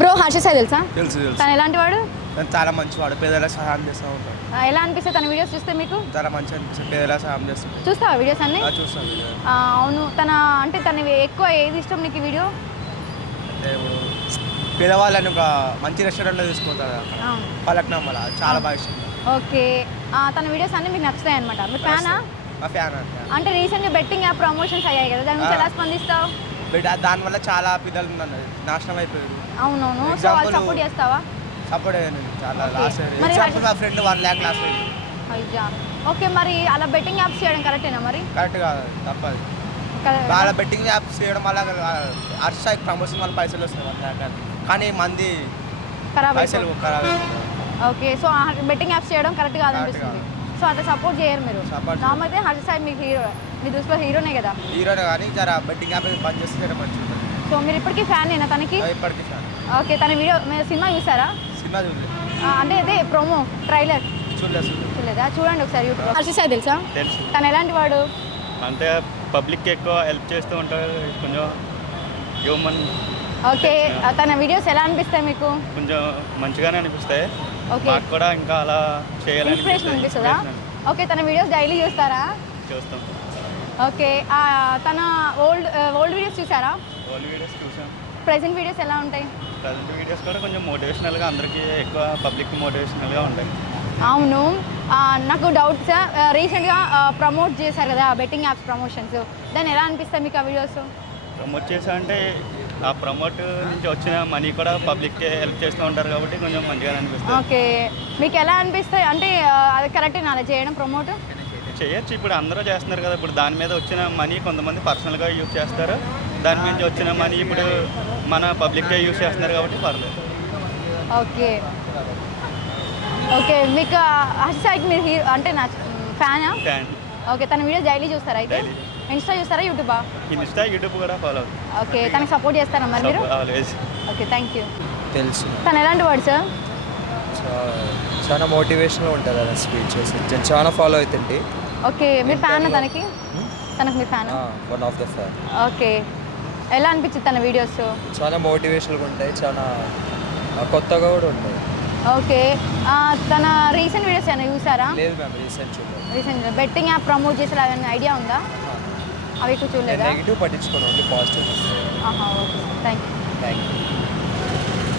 Bro Harsha Sai తెలుసా? తెలుసు తెలుసు. తను ఎలాంటి వాడు? తను చాలా మంచివాడు, పేదలకు సహాయం చేస్తూ ఉంటాడు. ఎలా అనిపిస్తుంది తన వీడియోస్ చూస్తే మీకు? చాలా మంచిగా అనిపిస్తుంది, పేదలకు సహాయం చేస్తుంటాడు. చూస్తావా వీడియోస్ అన్ని? చూస్తాను. అవును. అంటే తన ఎక్కువ ఏది ఇష్టం నీకు ఈ వీడియో? అంటే ఇప్పుడు పేదవాళ్ళని ఒక మంచి రెస్టారెంట్లో తీసుకుంటారు పలక్నమ్మల, చాలా బాగా ఇష్టం. ఓకే. తన వీడియోస్ అన్ని మీకు నచ్చుతాయి అనమాట. మీరు ఫ్యానా? మా ఫ్యాన్ అంటే రీసెంట్గా బెట్టింగ్ యాప్ ప్రమోషన్స్ అయ్యాయి కదా, దాని గురించి ఎలా స్పందిస్తావు? దానివల్ల చాలా పిల్లలు నాశనం అయిపోయారు. అవునవును. సో వాళ్ళు సపోర్ట్ చేస్తావా? సపోర్ట్ అయ్యాను, చాలా లాస్ అయ్యాను. మరి ఎగ్జాంపుల్ మా ఫ్రెండ్ 1 lakh లాస్ అయ్యింది. అయ్యా. ఓకే, మరి అలా బెట్టింగ్ యాప్స్ చేయడం కరెక్టేనా మరి? కరెక్ట్ కాదు, తప్పదు. వాళ్ళ బెట్టింగ్ యాప్స్ చేయడం వల్ల హర్షాకి ప్రమోషన్ వల్ల పైసలు వస్తాయి 1 lakh, కానీ మంది పైసలు ఖరాబ్ అయిపోతాయి. ఓకే, సో బెట్టింగ్ యాప్స్ చేయడం కరెక్ట్ కాదనిపిస్తుంది. సో అట్లా సపోర్ట్ చేయరు మీరు. నార్మల్ అయితే హర్ష సాయి మీకు హీరో, మీ దృష్టిలో హీరోనే కదా? హీరోనే, కానీ జర బెట్టింగ్ యాప్ పని చేస్తే మంచిగా ఉంటుంది. సో మీరు ఇప్పటికీ ఫ్యానేనా తనకి? ఇప్పటికీ ఫ్యాన్. ఓకే, తన వీడియో మీరు సినిమా చూసారా? సినిమా చూడలేదు. అంటే అదే ప్రోమో ట్రైలర్ చూడలేదా? చూడండి ఒకసారి యూట్యూబ్. హర్ష సాయి తెలుసా? తెలుసు. తను ఎలాంటి వాడు? అంటే పబ్లిక్కి ఎక్కువ హెల్ప్ చేస్తూ ఉంటారు, కొంచెం హ్యూమన్. ఓకే, తన వీడియోస్ ఎలా అనిపిస్తాయి మీకు? కొంచెం మంచిగానే అనిపిస్తాయి. ఓకే, మాకు కూడా ఇంకా అలా చేయాలని ఇన్స్పిరేషన్ అనిపిస్తుందా? ఓకే, తన వీడియోస్ డైలీ చూస్తారా? చూస్తాం. ఓకే, తన ఓల్డ్ వీడియోస్ చూసారా? ఓల్డ్ వీడియోస్ చూసాం. ప్రెజెంట్ వీడియోస్ ఎలా ఉంటాయి? ప్రజెంట్ వీడియోస్ కూడా కొంచెం మోటివేషనల్గా, అందరికీ ఎక్కువ పబ్లిక్ మోటివేషనల్గా ఉంటాయి. అవును. నాకు డౌట్ సార్, రీసెంట్గా ప్రమోట్ చేశారు కదా బెట్టింగ్ యాప్స్ ప్రమోషన్స్, దాన్ని ఎలా అనిపిస్తాయి మీకు ఆ వీడియోస్? ప్రమోట్ చేసా అంటే ఆ ప్రమోట్ నుంచి వచ్చిన మనీ కూడా పబ్లిక్కి హెల్ప్ చేస్తూ ఉంటారు కాబట్టి కొంచెం మంచిగా అనిపిస్తుంది. ఓకే, మీకు ఎలా అనిపిస్తాయి? అంటే అది కరెక్టే అలా చేయడం ప్రమోట్? చేయొచ్చు, ఇప్పుడు అందరూ చేస్తున్నారు కదా. ఇప్పుడు దాని మీద వచ్చిన మనీ కొంతమంది పర్సనల్గా యూజ్ చేస్తారు, దాని మీద వచ్చిన మనీ ఇప్పుడు మన పబ్లిక్గా యూజ్ చేస్తున్నారు కాబట్టి పర్లేదు. ఓకే ఓకే, మీకు హర్ష సాయికి మీరు హీరో అంటే నా ఫ్యానా? ఫ్యాన్. ఓకే, తన వీడియోస్ డైలీ చూస్తారా? అయితే ఇన్స్టా చూస్తారా, యూట్యూబా? ఇన్స్టా, యూట్యూబ్ కూడా ఫాలో. ఓకే, తనకి సపోర్ట్ చేస్తారా మరి మీరు? ఆల్వేస్. Okay, thank you. తెలుసు. తను ఎలాంటి వాడు సార్? చాలా మోటివేషనల్ ఉంటుంది అలా స్పీచెస్, నేను చాలా ఫాలో అవుతుంటే. ఓకే, మీరు ఫ్యాన్ తనకి? తనకు మీరు fan? One of the fan. Okay, ఎలా అనిపించింది తన వీడియోస్? చాలా మోటివేషనల్గా ఉంటాయి, చాలా కొత్తగా కూడా ఉంటాయి. ఓకే, తన రీసెంట్ వీడియోస్ ఏమైనా చూసారా? లేదు మ్యామ్, రీసెంట్ చూడలేదు. రీసెంట్ బెట్టింగ్ యాప్ ప్రమోట్ చేసే ఏమైనా ఐడియా ఉందా? అవి ఎక్కువ చూడలేదా? నెగిటివ్ పట్టించుకోండి, ఓన్లీ పాజిటివ్ వస్తాయి. Okay, thank you.